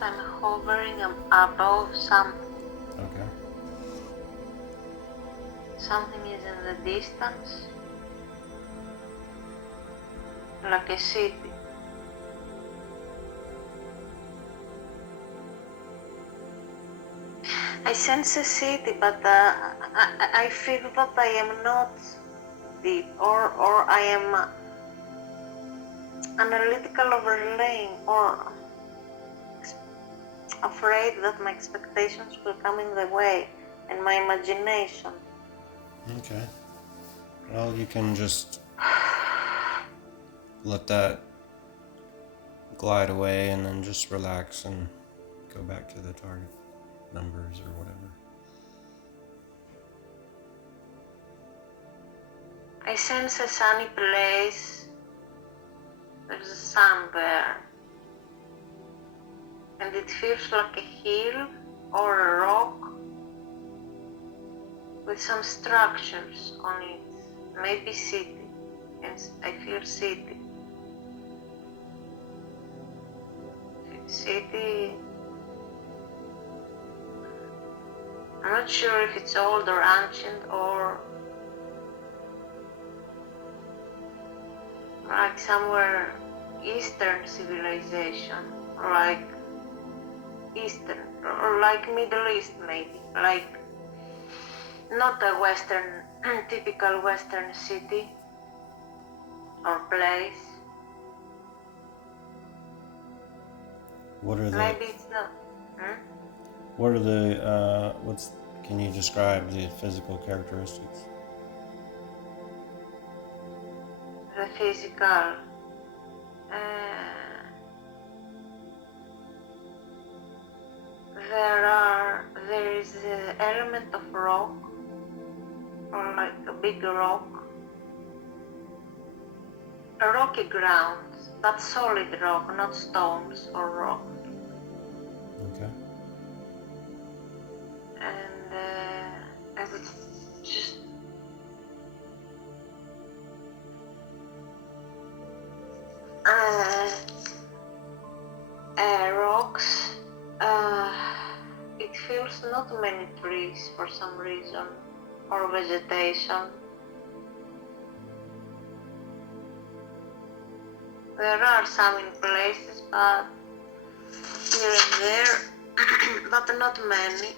that I'm hovering above something. Okay. Something is in the distance, like a city. I sense a city, but I feel that I am not deep, or I am analytical overlaying, or afraid that my expectations will come in the way, and my imagination. Okay. Well, you can just let that glide away and then just relax and go back to the target numbers or whatever. I sense a sunny place. There's a sun there. And it feels like a hill or a rock with some structures on it. Maybe city. And I feel city. City. I'm not sure if it's old or ancient or like somewhere Eastern civilization, like Eastern, or like Middle East maybe, like not a Western, typical Western city or place. What are the? Maybe it's not. What are the? Can you describe the physical characteristics? The physical. There is the element of rock, or like a big rock, a rocky ground, but solid rock, not stones or rock. Okay. And I would just rocks. It feels not many trees for some reason, or vegetation. There are some in places, but here and there, but not many.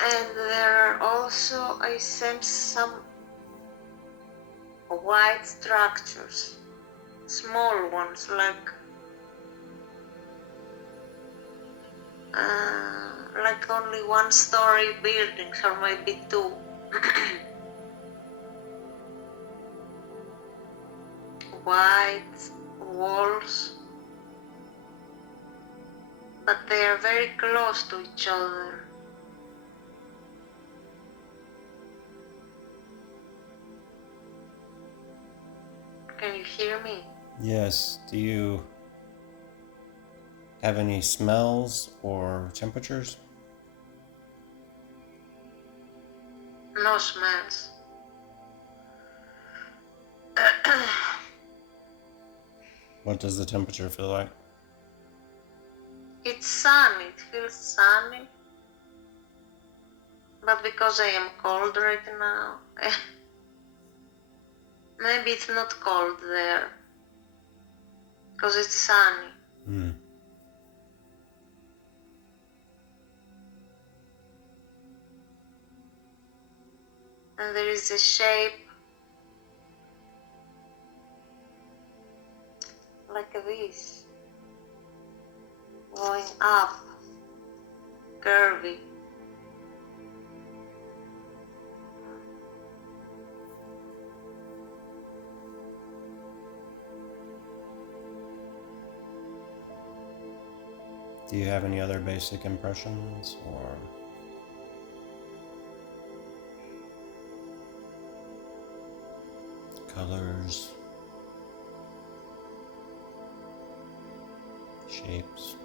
And there are also, I sense some white structures, small ones, like only one-story buildings, or maybe two. White walls, but they are very close to each other. Can you hear me? Yes. Do you have any smells or temperatures? No smells. What does the temperature feel like? It's sunny, it feels sunny. But because I am cold right now, maybe it's not cold there. Because it's sunny. Hmm. And there is a shape like this, going up, curvy. Do you have any other basic impressions or colors, shapes?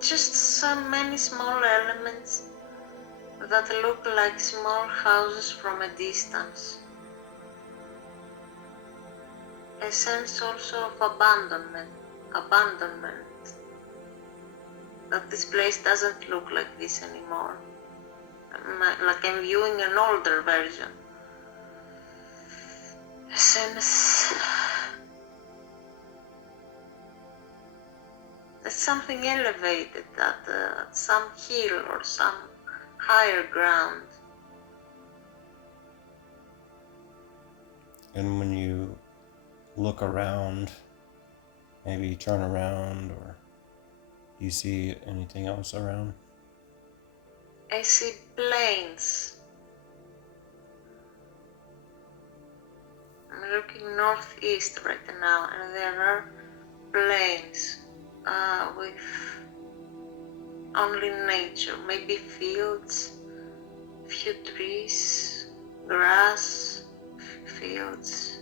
Just so many small elements that look like small houses from a distance. a sense also of abandonment, that this place doesn't look like this anymore. Like I'm viewing an older version. A sense that something elevated at some hill or some higher ground. And when you look around, maybe turn around, or do you see anything else around? I see plains. I'm looking northeast right now, and there are plains with only nature, maybe fields, few trees, grass, fields.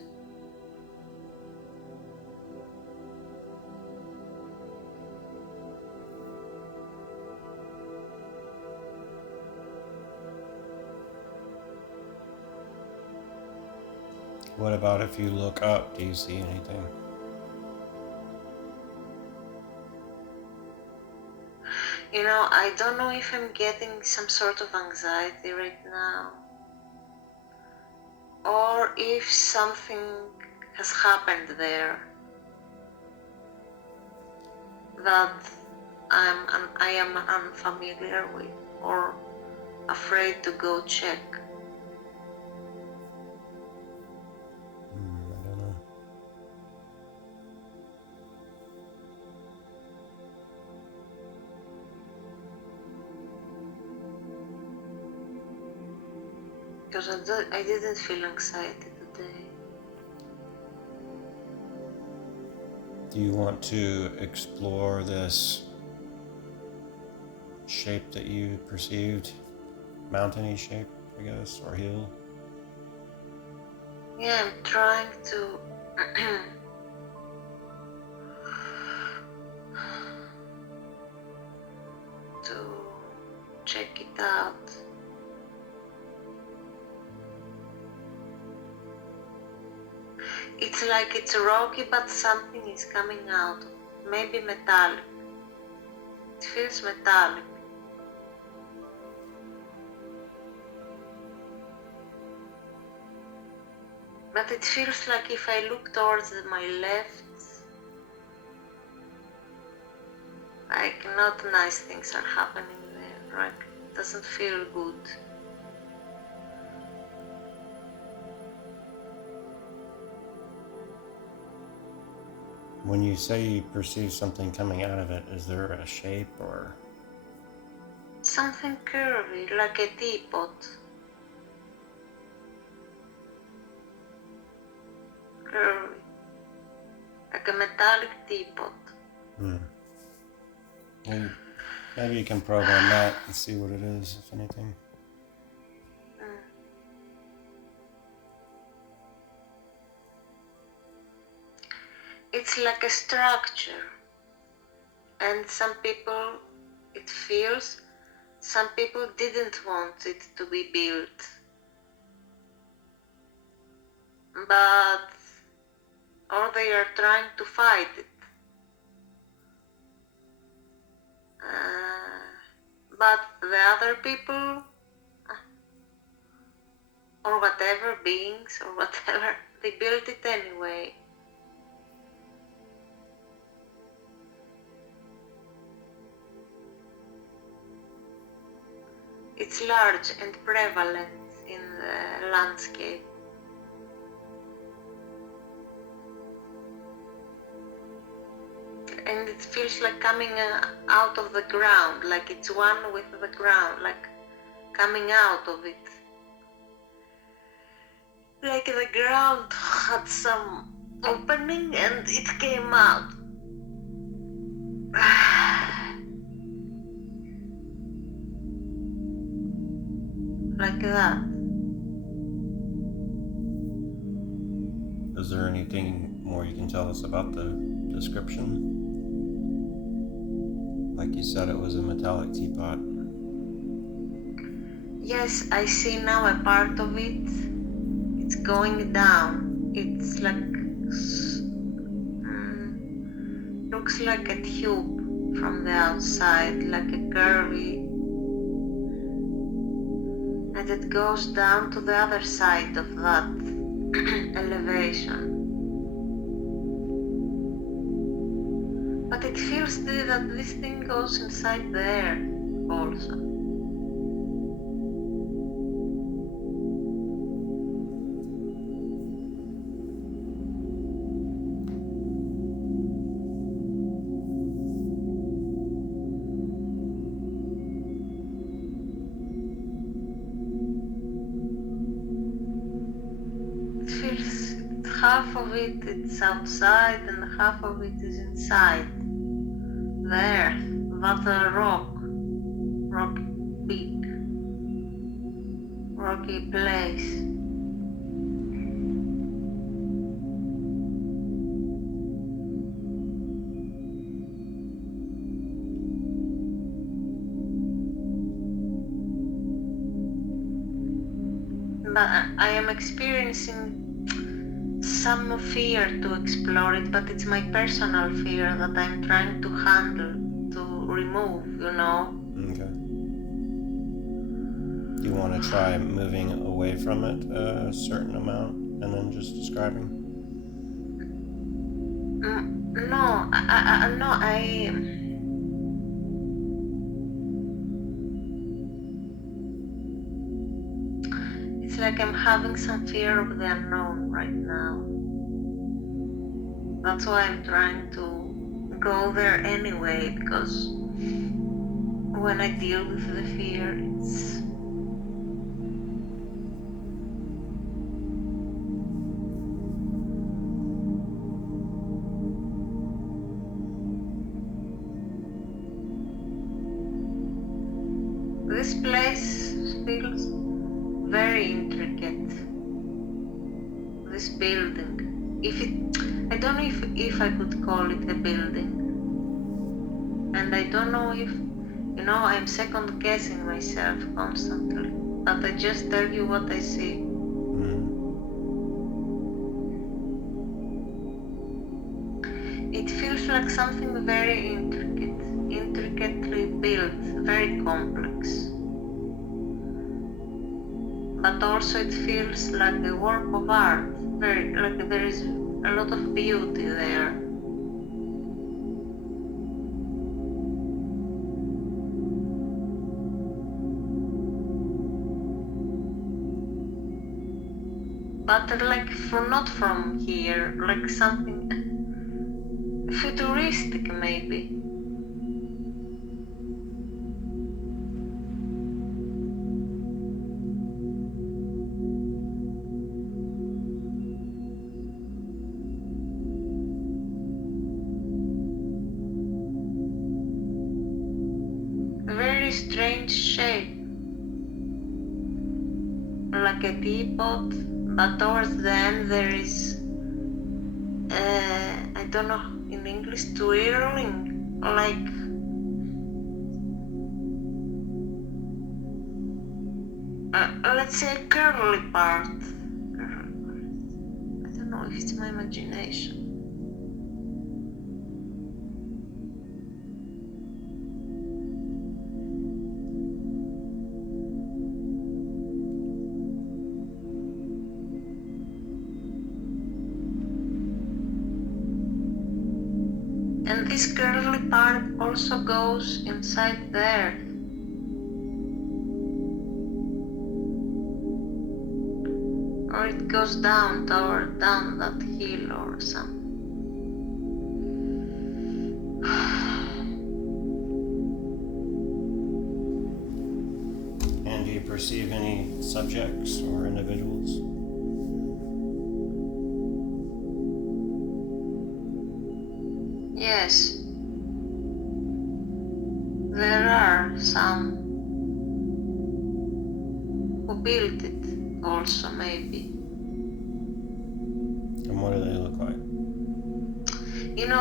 What about if you look up? Do you see anything? You know, I don't know if I'm getting some sort of anxiety right now, or if something has happened there that I am unfamiliar with or afraid to go check. I don't know. Because I didn't feel anxiety today. Do you want to explore this shape that you perceived? Mountainy shape, I guess, or hill? Yeah, I'm trying to to check it out. It's like it's rocky, but something is coming out. Maybe metallic. It feels metallic. But it feels like if I look towards my left, like not nice things are happening there. Like it doesn't feel good. When you say you perceive something coming out of it, is there a shape or? Something curvy, like a teapot. Curvy. Like a metallic teapot. Well, maybe you can probe on that and see what it is, if anything. It's like a structure, and some people, it feels, some people didn't want it to be built, but, or they are trying to fight it. But the other people, or whatever, beings or whatever, they built it anyway. It's large and prevalent in the landscape. And it feels like coming out of the ground, like it's one with the ground, like coming out of it. Like the ground had some opening and it came out. Like that. Is there anything more you can tell us about the description? Like you said, it was a metallic teapot. Yes, I see now a part of it. It's going down. It's like like a tube from the outside, like a curvy, and it goes down to the other side of that elevation. But it feels that this thing goes inside the earth also. It feels half of it's outside and half of it is inside the earth, that rocky place. But I am experiencing some fear to explore it, but it's my personal fear that I'm trying to handle, to remove, Okay. You want to try moving away from it a certain amount and then just describing? No, it's like I'm having some fear of the unknown right now. That's why I'm trying to go there anyway, because when I deal with the fear, it's... This place feels very intricate. This building. I don't know if I could call it a building. And I don't know if, I'm second guessing myself constantly. But I just tell you what I see. It feels like something very intricately built, very complex. But also it feels like a work of art, like there is a lot of beauty there. But like not from here, like something futuristic maybe. Very strange shape, like a teapot, but towards the end there is, I don't know in English, twirling, like let's say a curly part. I don't know if it's my imagination. And this curly part also goes inside the earth. Or it goes down that hill or something. And do you perceive any subjects or individuals? Yes. There are some who built it also, maybe. And what do they look like?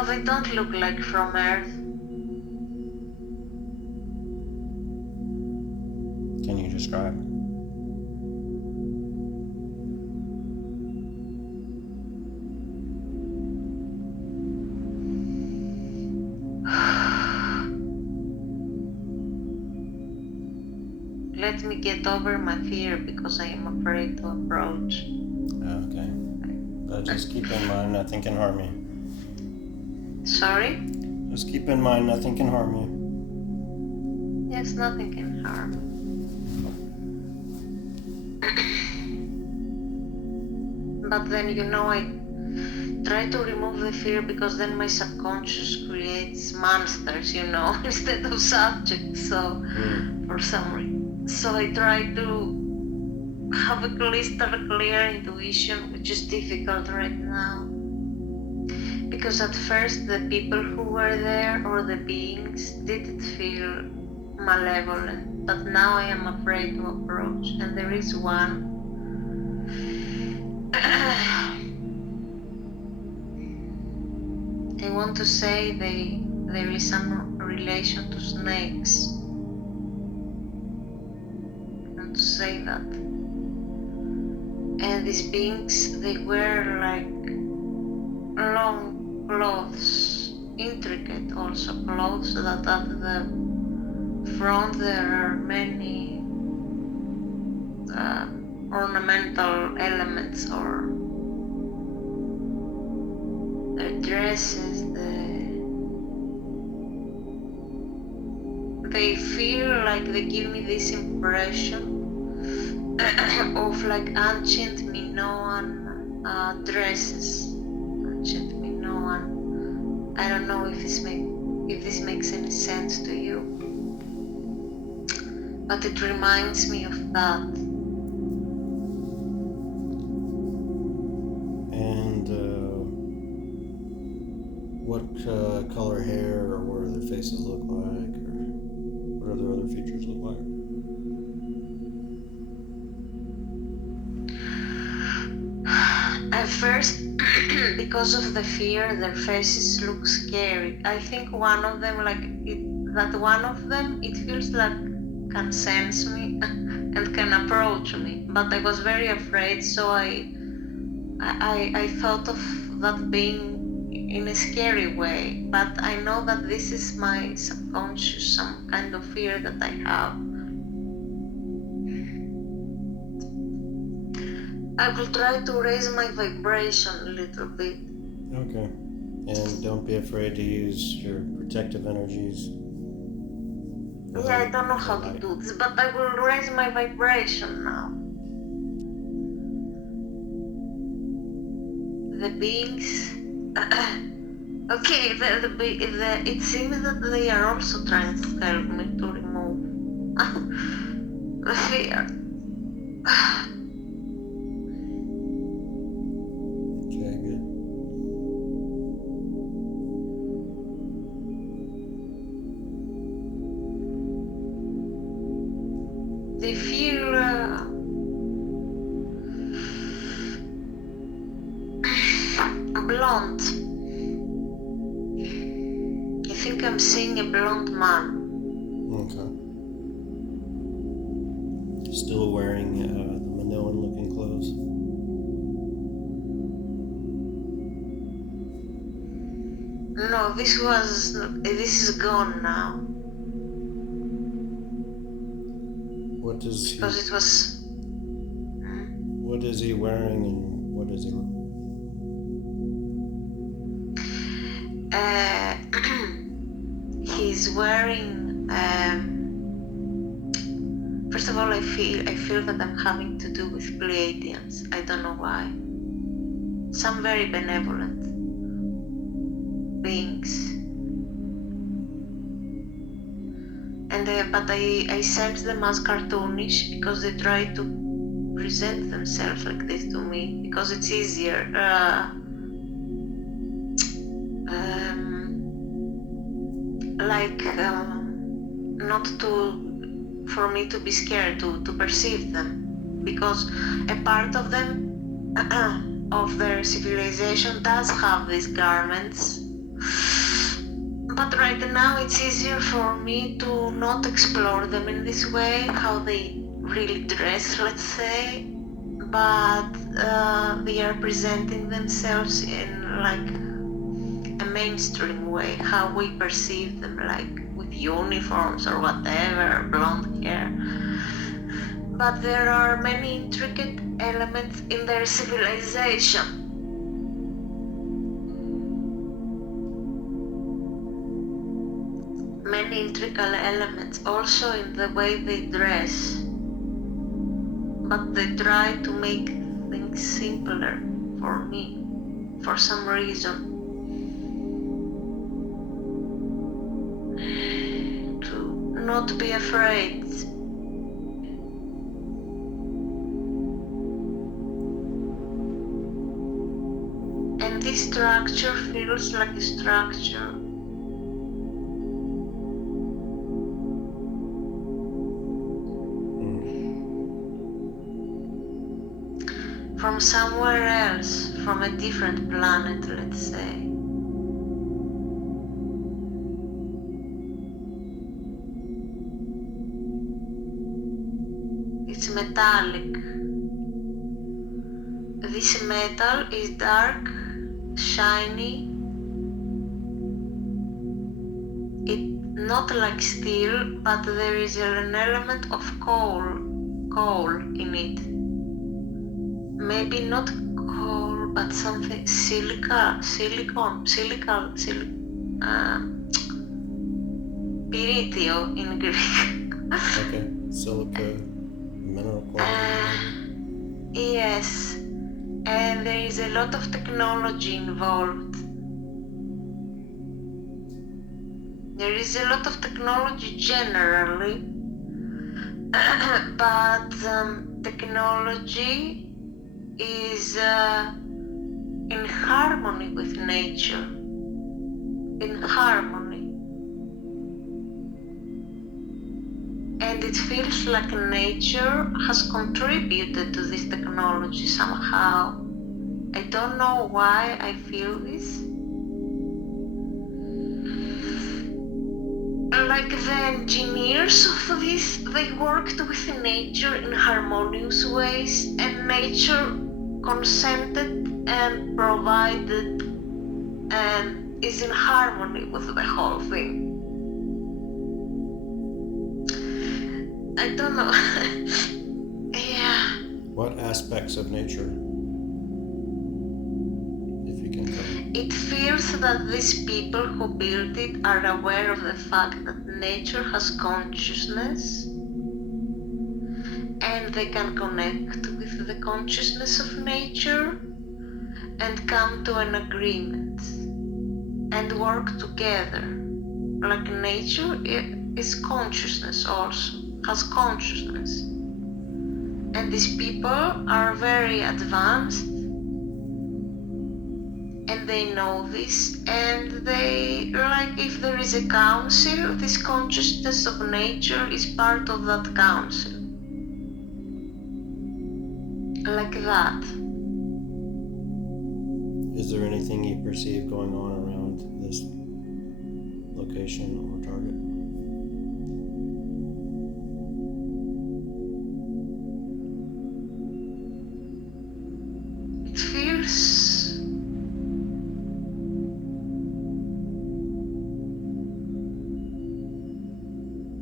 They don't look like from Earth. Can you describe? let me get over my fear because I am afraid to approach. Okay. But just keep in mind nothing can harm you. Sorry? Just keep in mind nothing can harm you. Yes, nothing can harm me. But then, I try to remove the fear because then my subconscious creates monsters, instead of subjects. So, for some reason. So I try to have a crystal clear intuition, which is difficult right now. Because at first the people who were there, or the beings, didn't feel malevolent, but now I am afraid to approach, and there is one. I want to say there is some relation to snakes. I want to say that. And these beings, they wear like long clothes, intricate also clothes, that at the front there are many ornamental elements, or their dresses, they feel like they give me this impression of like ancient Minoan dresses. Ancient Minoan. I don't know if this makes any sense to you, but it reminds me of that. And what color hair, or what do their faces look like, or what do their other features look like? At first, because of the fear, their faces look scary. I think one of them, it feels like can sense me and can approach me. But I was very afraid, so I thought of that being in a scary way. But I know that this is my subconscious, some kind of fear that I have. I will try to raise my vibration a little bit. Okay. And don't be afraid to use your protective energies. Yeah, I don't know how to do this, but I will raise my vibration now. The beings. Okay, it seems that they are also trying to help me to remove the fear. Okay, good. They feel blonde. I think I'm seeing a blonde man. Okay. Still wearing the Minoan-looking clothes. No, this is gone now. What does Because it was. What is he wearing, and what does he look? He's wearing. First of all, I feel that I'm having to do with Pleiadians. I don't know why. Some very benevolent beings. And but I sense them as cartoonish because they try to present themselves like this to me because it's easier. Not for me to be scared to perceive them, because a part of them of their civilization does have these garments, but right now it's easier for me to not explore them in this way, how they really dress, let's say, but they are presenting themselves in like a mainstream way, how we perceive them, like with uniforms or whatever, blonde hair. but there are many intricate elements in their civilization. Many intricate elements also in the way they dress, but they try to make things simpler for me, for some reason. To not be afraid. And this structure feels like a structure from somewhere else, from a different planet, let's say. It's metallic. This metal is dark, shiny. It's not like steel, but there is an element of coal in it. Maybe not coal, but something pyritio in Greek. Okay, silica, mineral quality. Yes, and there is a lot of technology involved. There is a lot of technology generally, but technology is in harmony with nature, in harmony. And it feels like nature has contributed to this technology somehow. I don't know why I feel this. Like the engineers of this, they worked with nature in harmonious ways, and nature consented and provided and is in harmony with the whole thing. I don't know. Yeah. What aspects of nature? If you can tell me. It feels that these people who built it are aware of the fact that nature has consciousness, and they can connect with the consciousness of nature and come to an agreement and work together. Like nature is consciousness also, has consciousness. And these people are very advanced, and they know this, and they, like, if there is a council, this consciousness of nature is part of that council. Like that. Is there anything you perceive going on around this location or target? It feels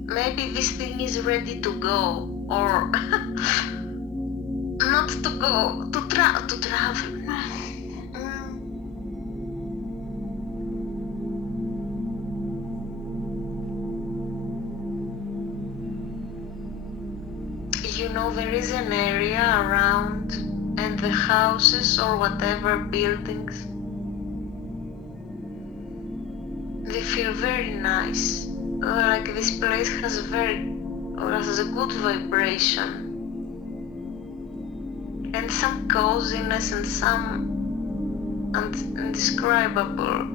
maybe this thing is ready to go, or not to go, to travel. You know, there is an area around, and the houses or whatever buildings, they feel very nice. Like this place has a good vibration, and some coziness and some indescribable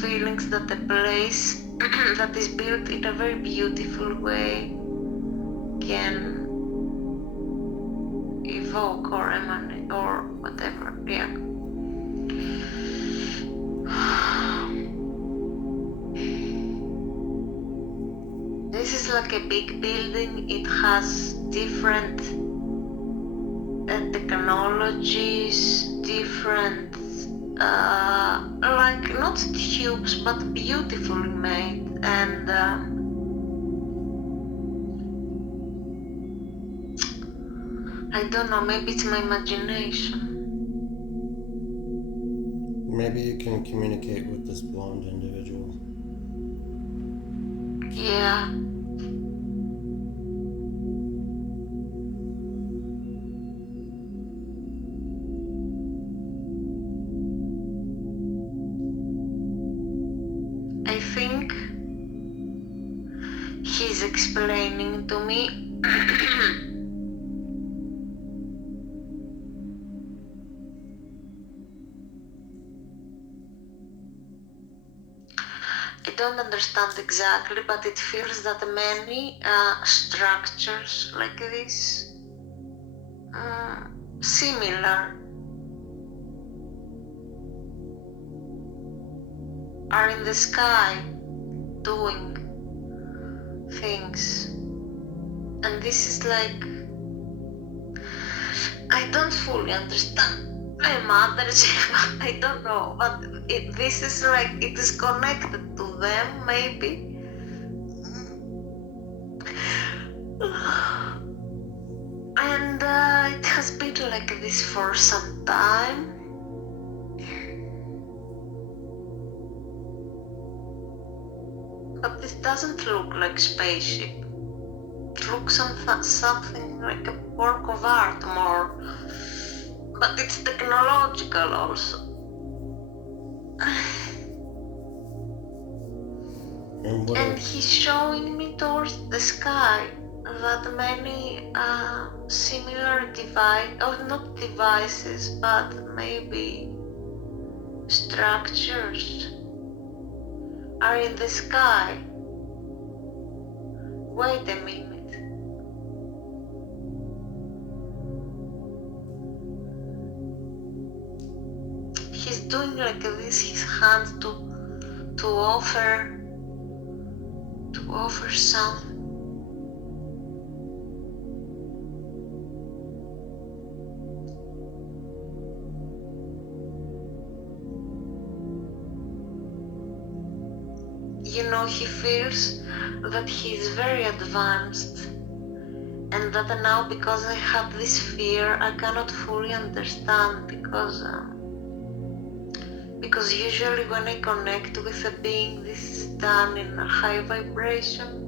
feelings that the place that is built in a very beautiful way can evoke or emanate or whatever. Yeah. This is like a big building. It has different technologies, different like not tubes but beautifully made, and I don't know, maybe it's my imagination. Maybe you can communicate with this blonde individual. Yeah. I think he's explaining to me I don't understand exactly, but it feels that many structures like this, similar, are in the sky doing things. And this is like, I don't fully understand. My mother, I don't know, but this is like, it is connected to them, maybe. And it has been like this for some time. But this doesn't look like spaceship. It looks something like a work of art more. But it's technological also. And he's showing me towards the sky that many similar not devices, but maybe structures are in the sky. Wait a minute. He's doing like this, his hand to offer something. You know, he feels that he's very advanced, and that now, because I have this fear, I cannot fully understand, because usually when I connect with a being, this is done in a high vibration.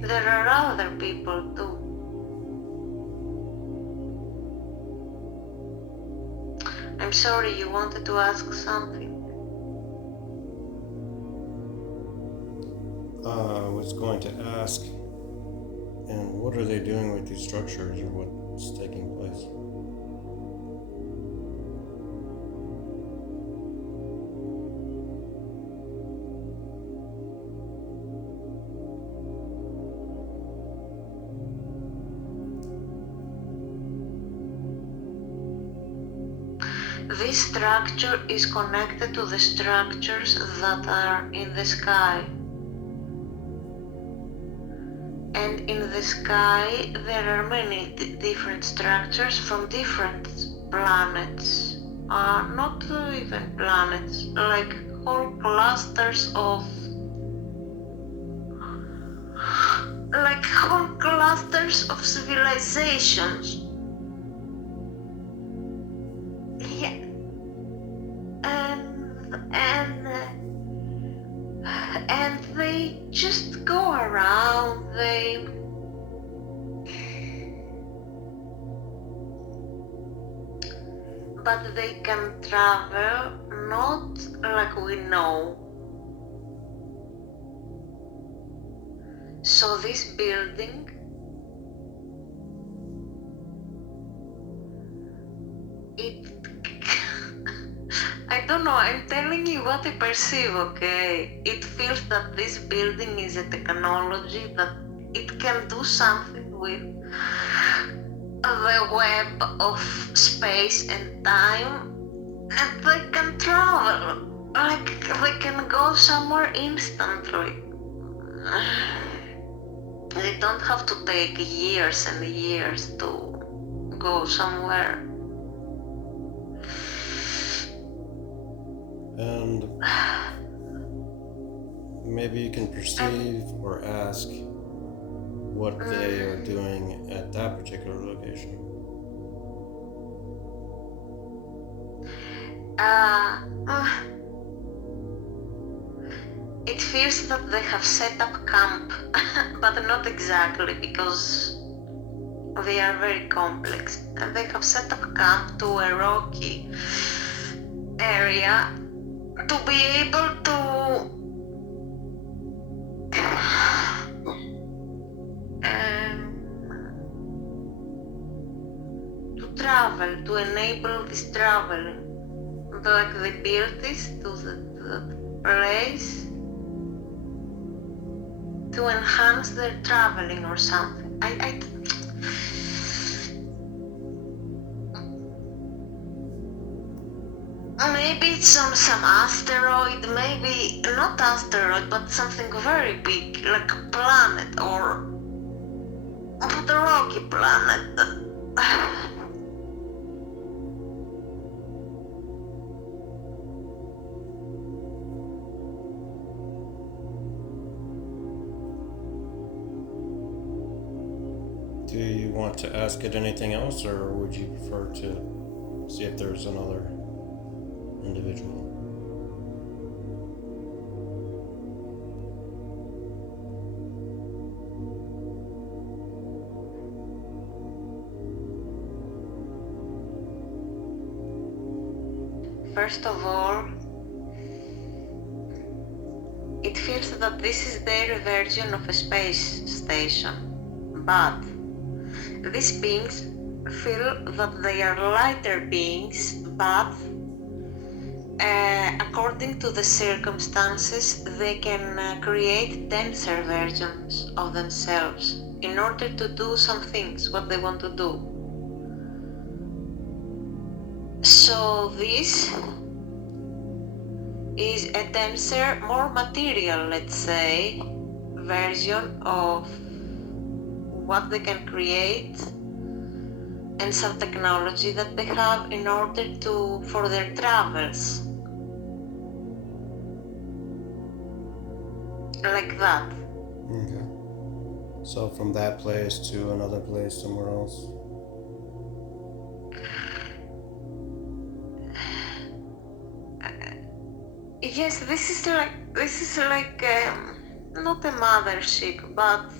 There are other people too. I'm sorry, you wanted to ask something. I was going to ask, and what are they doing with these structures, or what's taking place? This structure is connected to the structures that are in the sky. And in the sky there are many different structures from different planets. Not even planets, like whole clusters of civilizations. Yeah. And they just go around, but they can travel, not like we know. So this building, I don't know, I'm telling you what I perceive, okay? It feels that this building is a technology that it can do something with the web of space and time, and they can travel, like they can go somewhere instantly. They don't have to take years and years to go somewhere. And maybe you can perceive or ask what they are doing at that particular location. It feels that they have set up camp, but not exactly, because they are very complex. And they have set up camp to a rocky area to be able to travel, to enable this traveling. Like they built this to the place to enhance their traveling or something. Maybe it's on some asteroid, maybe not asteroid, but something very big, like a planet or a rocky planet. Do you want to ask it anything else, or would you prefer to see if there's another individual? First of all, it feels that this is their version of a space station, but these beings feel that they are lighter beings, but according to the circumstances, they can create denser versions of themselves in order to do some things, what they want to do. So this is a denser, more material, let's say, version of what they can create and some technology that they have in order for their travels. Like that. Okay. So from that place to another place somewhere else? Yes, this is like not a mothership, but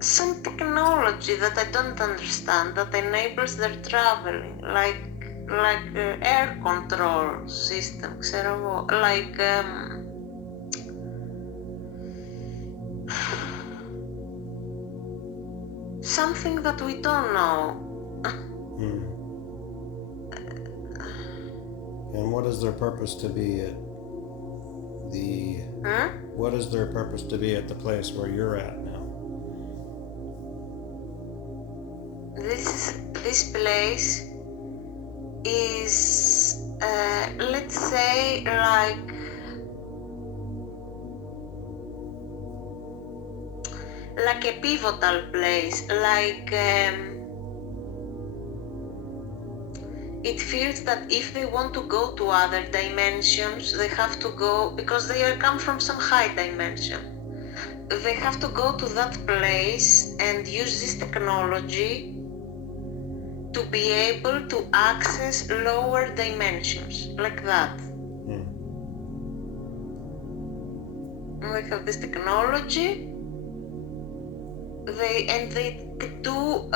some technology that I don't understand that enables their traveling, like air control system, like something that we don't know. And what is their purpose to be at the... What is their purpose to be at the place where you're at now? This place is, let's say, like a pivotal place, like it feels that if they want to go to other dimensions, they have to go, because they come from some high dimension. They have to go to that place and use this technology to be able to access lower dimensions, like that. They have this technology, they do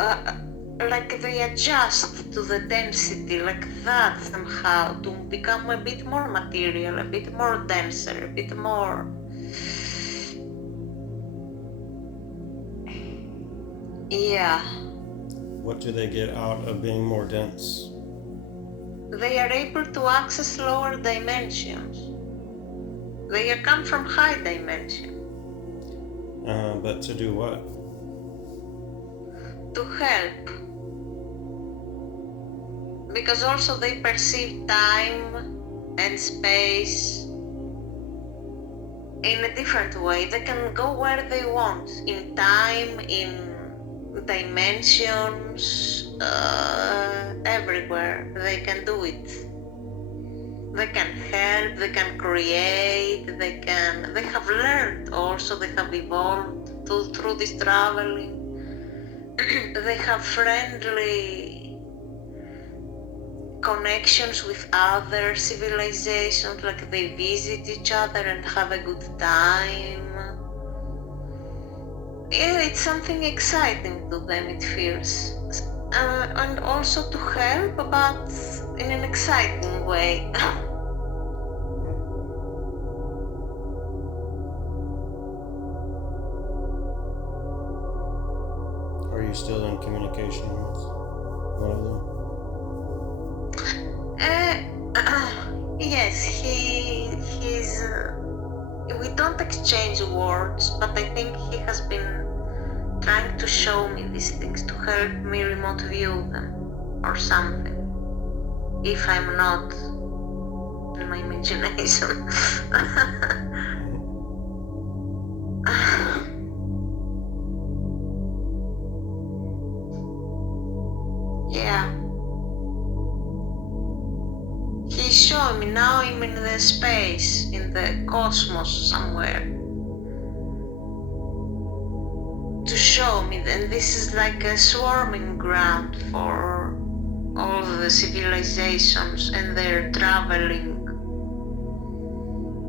like they adjust to the density like that somehow to become a bit more material, a bit more denser, a bit more... Yeah. What do they get out of being more dense? They are able to access lower dimensions. They come from high dimension. But to do what? To help. Because also they perceive time and space in a different way. They can go where they want, in time, in dimensions, everywhere. They can do it. They can help, they can create, they have learned also, they have evolved through this traveling. They have friendly connections with other civilizations, like they visit each other and have a good time. Yeah, it's something exciting to them, it feels. And also to help, but in an exciting way. Are you still in communication with one of them? Yes, he's. We don't exchange words, but I think he has been trying to show me these things to help me remote view them or something. If I'm not in my imagination. Yeah. He's showing me now I'm in the space, in the cosmos somewhere. To show me, and this is like a swarming ground for all the civilizations and their traveling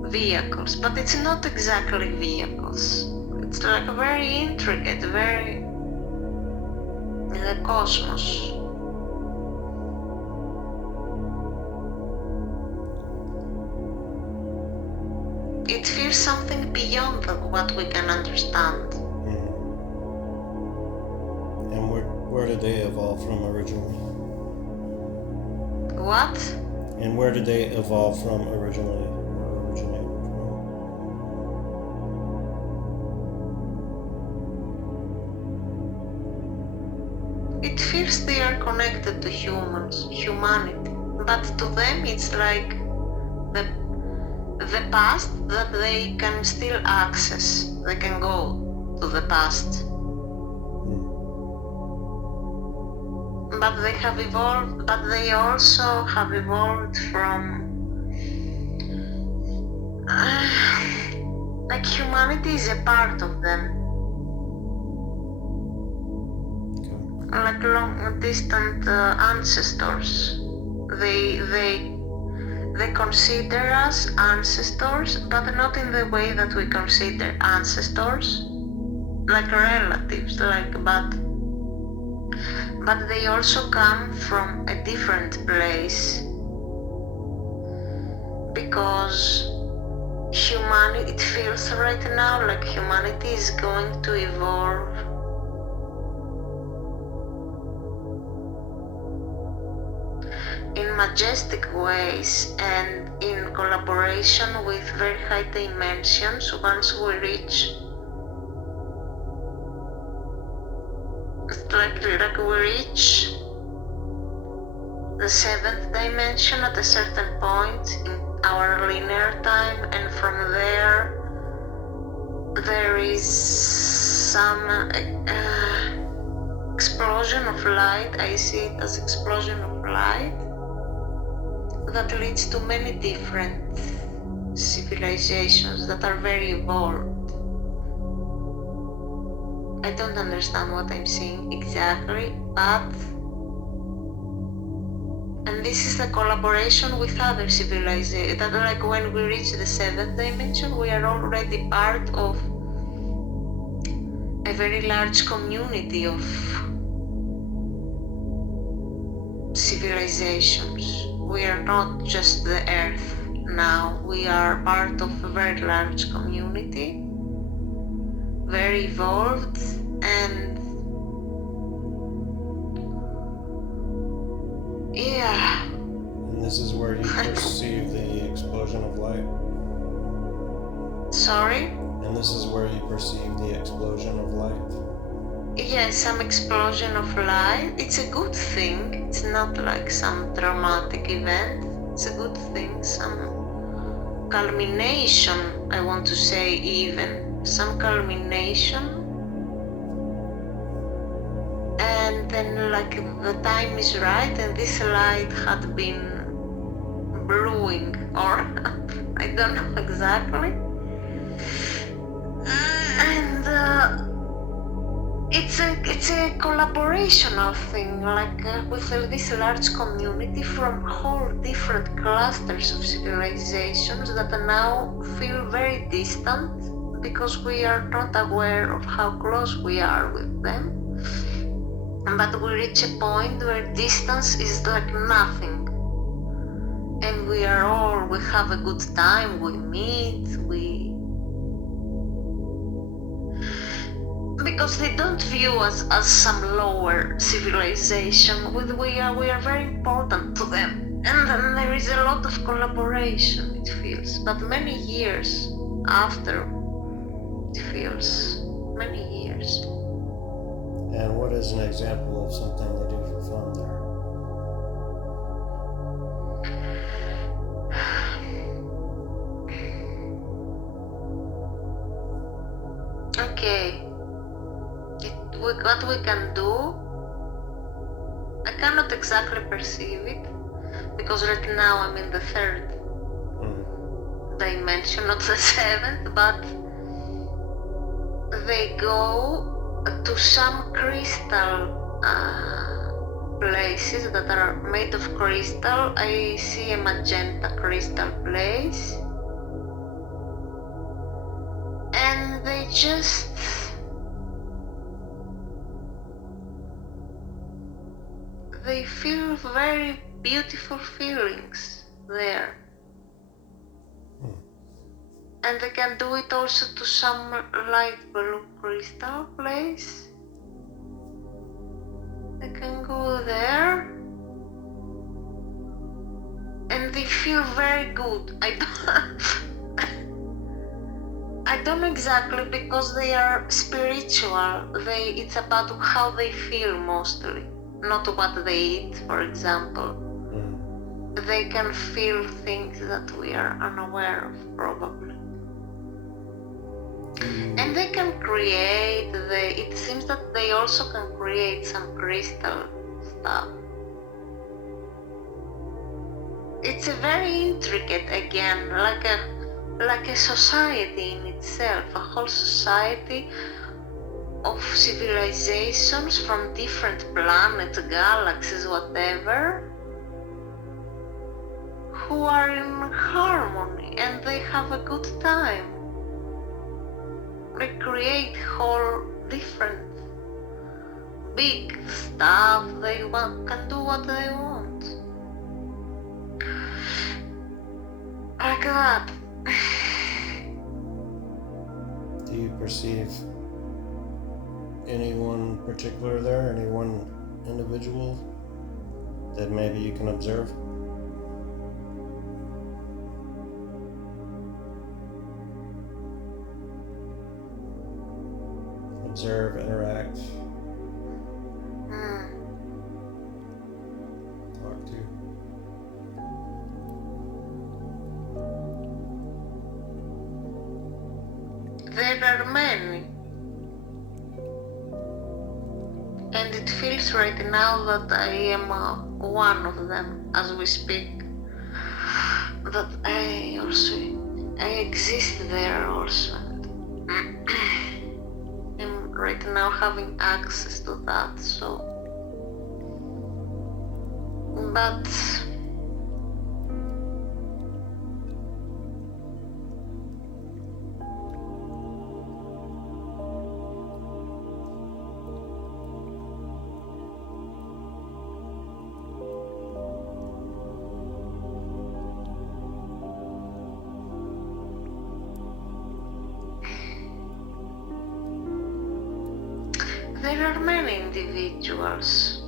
vehicles, but it's not exactly vehicles. It's like very intricate, very in the cosmos. It feels something beyond what we can understand. And where did they evolve from originally? What? And where did they evolve from originally, or originate from? It feels they are connected to humanity, but to them it's like the past that they can still access. They can go to the past. But they have evolved, but they also have evolved from like humanity is a part of them. Okay. Like long distant ancestors. They consider us ancestors, but not in the way that we consider ancestors, like relatives, but they also come from a different place, because humanity, it feels right now like humanity is going to evolve in majestic ways and in collaboration with very high dimensions once we reach like we reach the 7th dimension at a certain point in our linear time, and from there is some explosion of light. I see it as explosion of light that leads to many different civilizations that are very evolved. I don't understand what I'm seeing exactly, but and this is the collaboration with other civilizations. That like when we reach the 7th dimension, we are already part of a very large community of civilizations. We are not just the Earth now. We are part of a very large community, very evolved, and yeah. And this is where you perceive the explosion of light? Sorry? And this is where you perceive the explosion of light? Yes, some explosion of light. It's a good thing. It's not like some dramatic event. It's a good thing. Some culmination, I want to say, even. Some culmination. And then like the time is right and this light had been brewing, or I don't know exactly. And it's a collaborational thing, like with this large community from whole different clusters of civilizations that now feel very distant because we are not aware of how close we are with them. But we reach a point where distance is like nothing. And we have a good time, we meet, because they don't view us as some lower civilization. We are very important to them. And then there is a lot of collaboration, it feels. But many years after, it feels many years. And what is an example of something they do for fun there? Okay. What we can do, I cannot exactly perceive it, because right now I'm in the third dimension, not the seventh, but they go to some crystal places that are made of crystal. I see a magenta crystal place, and they just they feel very beautiful feelings there. And they can do it also to some light blue crystal place. They can go there and they feel very good. I don't know exactly, because they are spiritual. It's about how they feel mostly, not what they eat, for example. They can feel things that we are unaware of, probably. And they can create, it seems that they also can create some crystal stuff. It's a very intricate, again, like a society in itself, a whole society of civilizations from different planets, galaxies, whatever, who are in harmony and they have a good time. They create whole different big stuff. They can do what they want. Like that. Do you perceive anyone particular there? Any one individual that maybe you can observe? Observe, interact, talk to. There are many, and it feels right now that I am one of them as we speak, that I exist there also. I'm right now having access to that, so. But there are many individuals.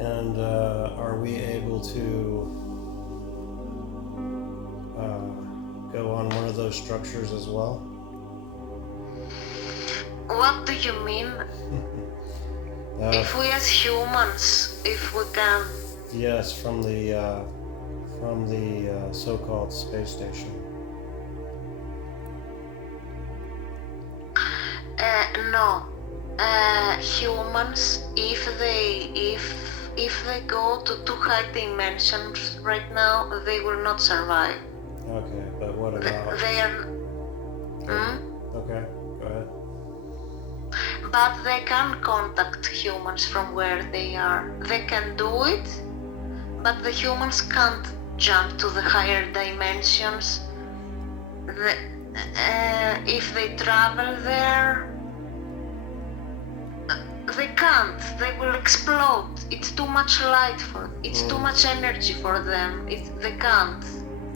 And are we able to go on one of those structures as well? What do you mean? If we as humans, if we can? Yes, from the so-called space station. No. Humans, if they go to too high dimensions right now, they will not survive. Okay, but what about... They are. Okay, go ahead. But they can contact humans from where they are. They can do it, but the humans can't jump to the higher dimensions. If they travel there, they can't. They will explode. It's too much light for them. It's too much energy for them. They can't.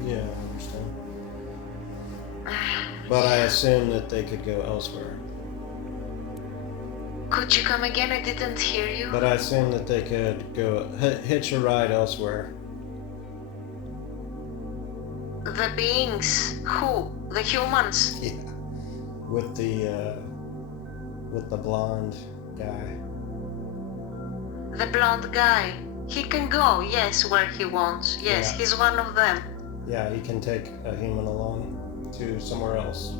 Yeah, I understand. But I assume that they could go elsewhere. Could you come again? I didn't hear you. But I assume that they could go hitch a ride elsewhere. The beings? Who? The humans? Yeah. With the blonde guy. The blonde guy. He can go, yes, where he wants. Yes, Yeah. he's one of them. Yeah, he can take a human along to somewhere else.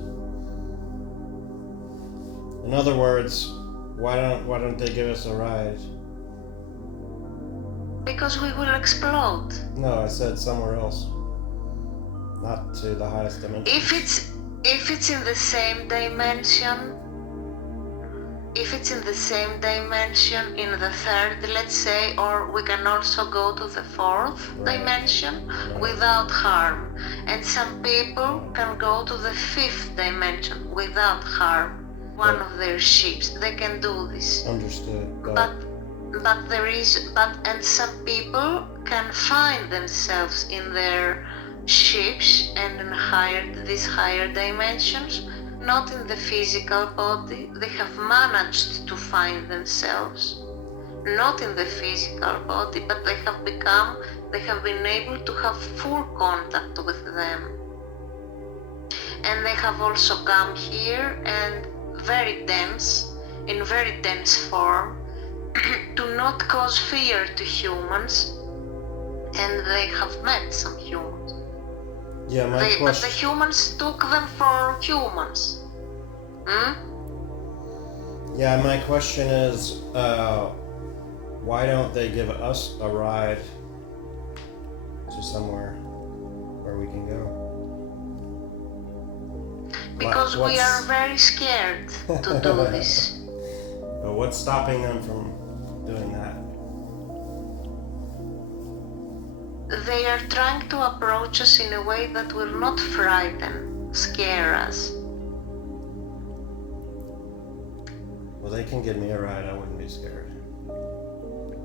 In other words, why don't they give us a ride? Because we will explode. No, I said somewhere else. Not to the highest dimension. If it's in the same dimension, in the third, let's say, or we can also go to the fourth dimension without harm. And some people can go to the fifth dimension without harm. One of their ships, they can do this. Understood. And some people can find themselves in their ships and in these higher dimensions, not in the physical body. They have managed to find themselves, not in the physical body, but they have been able to have full contact with them. And they have also come here and in very dense form, to not cause fear to humans, and they have met some humans. Yeah, but the humans took them for humans. Yeah, my question is, why don't they give us a ride to somewhere where we can go? Because we are very scared to do this. But what's stopping them from doing that? They are trying to approach us in a way that will not scare us. Well, they can give me a ride, I wouldn't be scared.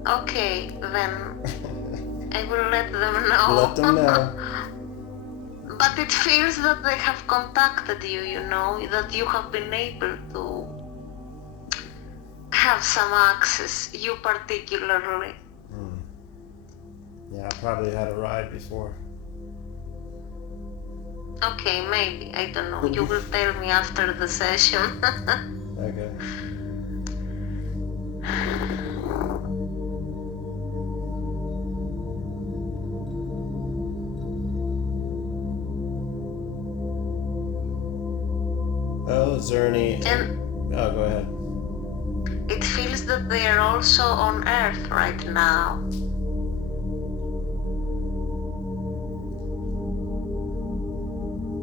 Okay, then I will let them know. Let them know. But it feels that they have contacted you, that you have been able to have some access, you particularly. Yeah, I probably had a ride before. Okay, maybe, I don't know. You will tell me after the session. Okay. Oh, is there any... Oh, go ahead. It feels that they are also on Earth right now.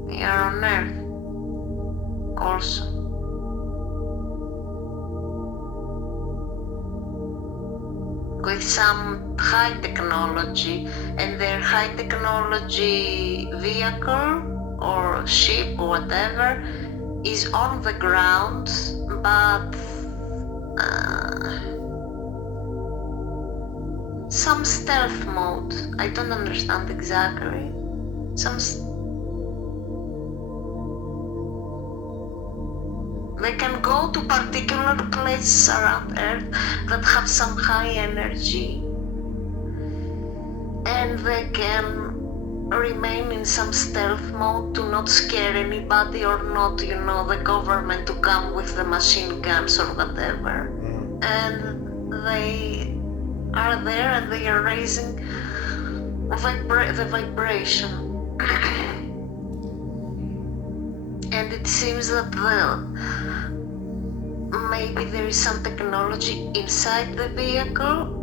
They are on Earth also. With some high technology, and their high technology vehicle or ship or whatever is on the ground, but some stealth mode. I don't understand exactly. They can go to particular places around Earth that have some high energy, and they can remain in some stealth mode to not scare anybody or not, the government to come with the machine guns or whatever. And they are there and they are raising the vibration. And it seems that maybe there is some technology inside the vehicle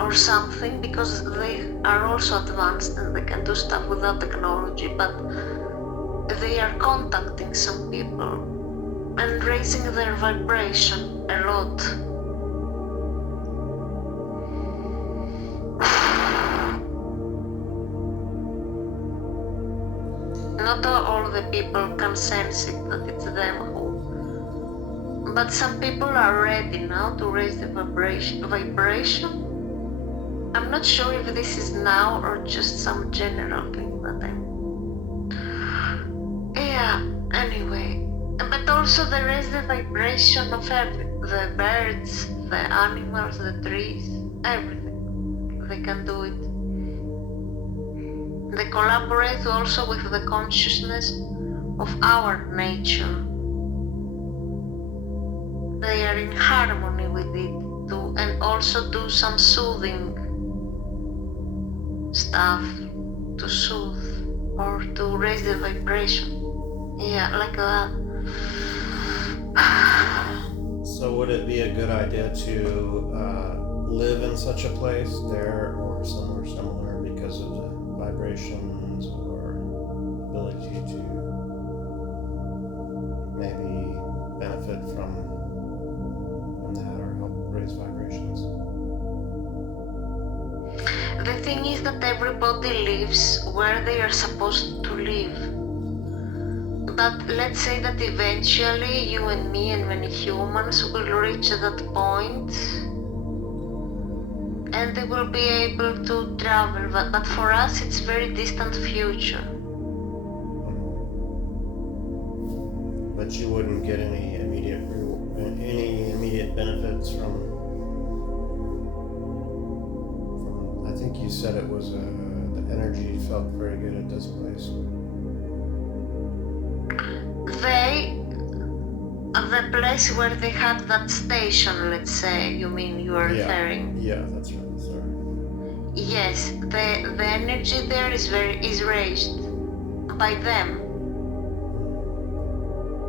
or something, because they are also advanced and they can do stuff without technology, but they are contacting some people and raising their vibration a lot. Not all the people can sense it, that it's them who, but some people are ready now to raise the vibration. I'm not sure if this is now or just some general thing that anyway. But also there is the vibration of everything, the birds, the animals, the trees, everything. They can do it. They collaborate also with the consciousness of our nature. They are in harmony with it too, and also do some soothing stuff to soothe or to raise the vibration. Yeah, like that. So would it be a good idea to live in such a place there or somewhere similar because of the vibrations or ability to maybe benefit from that or help raise vibrations? The thing is that everybody lives where they are supposed to live. But let's say that eventually you and me and many humans will reach that point and they will be able to travel, but for us it's very distant future. But you wouldn't get any immediate benefits from I think you said it was the energy felt very good at this place. The place where they had that station, let's say, you mean you are referring? Yeah, that's right. Sorry. Yes, the energy there is raised by them.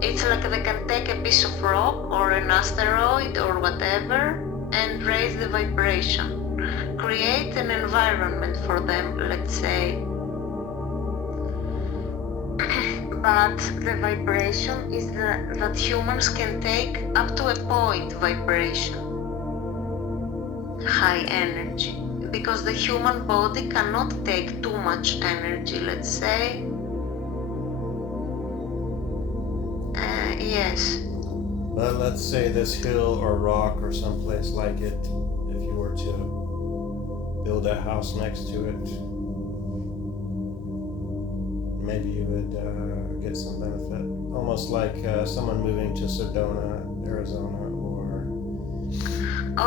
It's like they can take a piece of rock or an asteroid or whatever and raise the vibration, create an environment for them, let's say. But the vibration is that humans can take up to a point vibration, high energy, because the human body cannot take too much energy, let's say. Yes. But let's say this hill or rock or someplace like it, if you were to build a house next to it, maybe you would get some benefit. Almost like someone moving to Sedona, Arizona, or...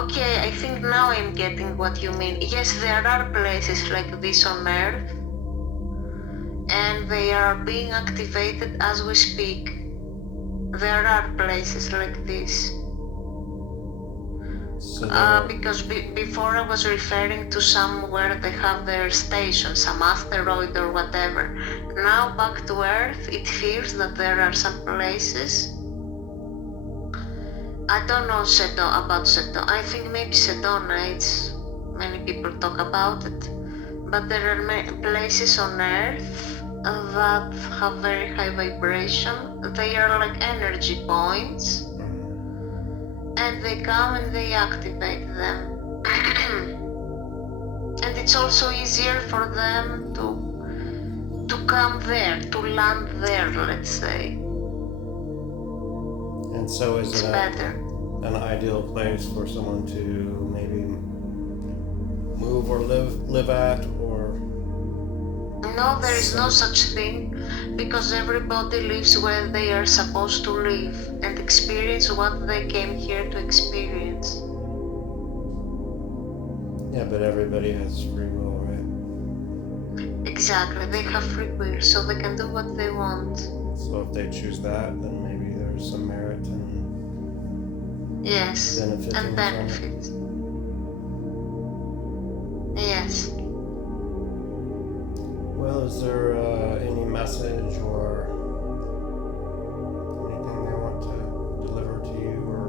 Okay, I think now I'm getting what you mean. Yes, there are places like this on Earth, and they are being activated as we speak. There are places like this. Because before I was referring to somewhere they have their station, some asteroid or whatever. Now back to Earth, it feels that there are some places. I don't know about Sedona. I think maybe Sedona, many people talk about it. But there are places on Earth that have very high vibration. They are like energy points. And they come and they activate them. And it's also easier for them to come there, to land there, let's say. And so is it's it better. An ideal place for someone to maybe move or live at, or? No, there is no such thing, because everybody lives where they are supposed to live and experience what they came here to experience. Yeah, but everybody has free will, right? Exactly, they have free will, so they can do what they want. So if they choose that, then maybe there's some merit and yes, benefit. And benefit. Yes. Well, is there any message or anything they want to deliver to you or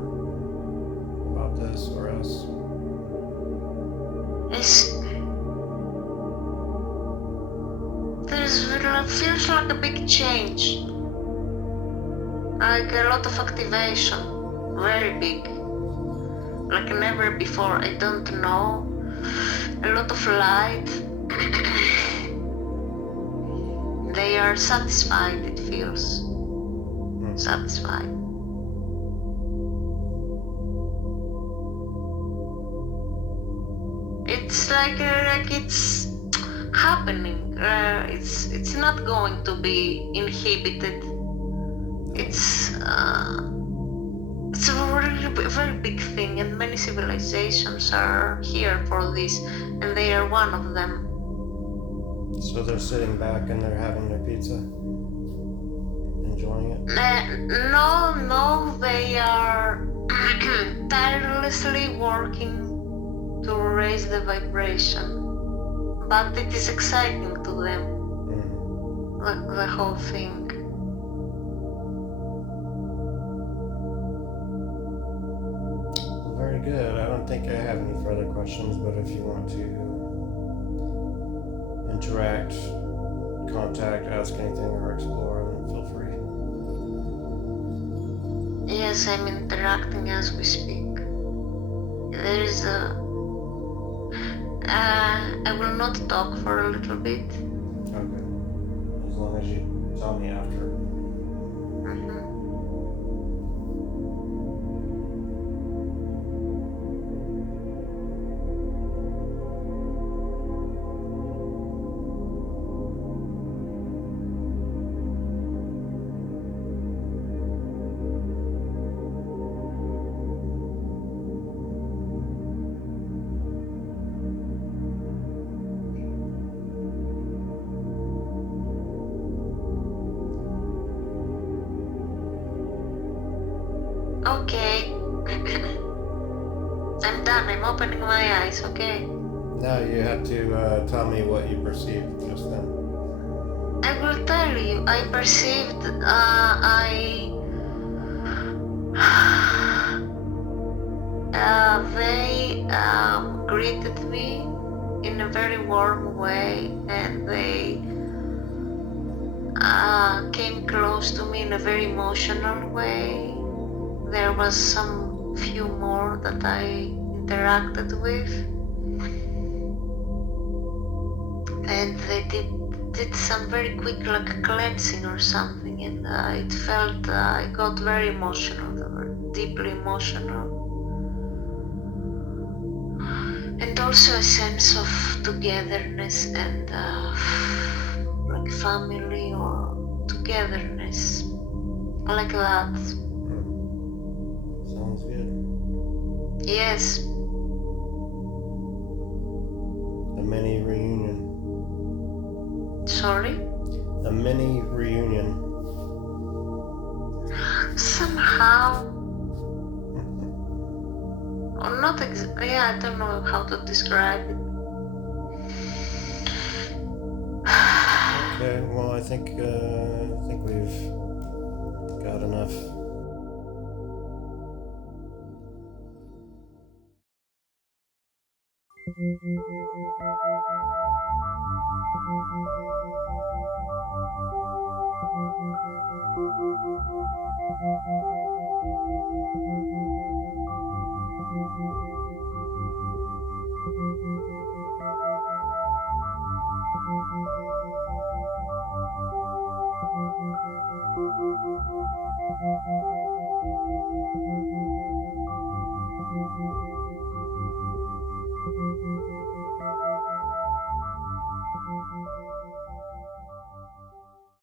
feels like a big change, like a lot of activation, very big, like never before. I don't know, a lot of light. They are satisfied, it feels satisfied. It's like it's happening. It's not going to be inhibited. It's a very big thing, and many civilizations are here for this, and they are one of them. So they're sitting back and they're having their pizza, enjoying it? No, they are tirelessly working to raise the vibration, but it is exciting to them, the whole thing. Very good. I don't think I have any further questions, but if you want to interact, contact, ask anything, or explore, then feel free. Yes, I'm interacting as we speak. There is I will not talk for a little bit. Okay. As long as you tell me after. Okay. I'm done. I'm opening my eyes, okay? Now you have to tell me what you perceived just then. I will tell you. I perceived, they greeted me in a very warm way, and they came close to me in a very emotional way. There was some few more that I interacted with, and they did some very quick, like a cleansing or something, and it felt I got very emotional. They were deeply emotional, and also a sense of togetherness and like family or togetherness, like that. Sounds good. Yes. A mini reunion. Sorry? A mini reunion. Somehow. Or not yeah, I don't know how to describe it. Okay, well, I think we've got enough.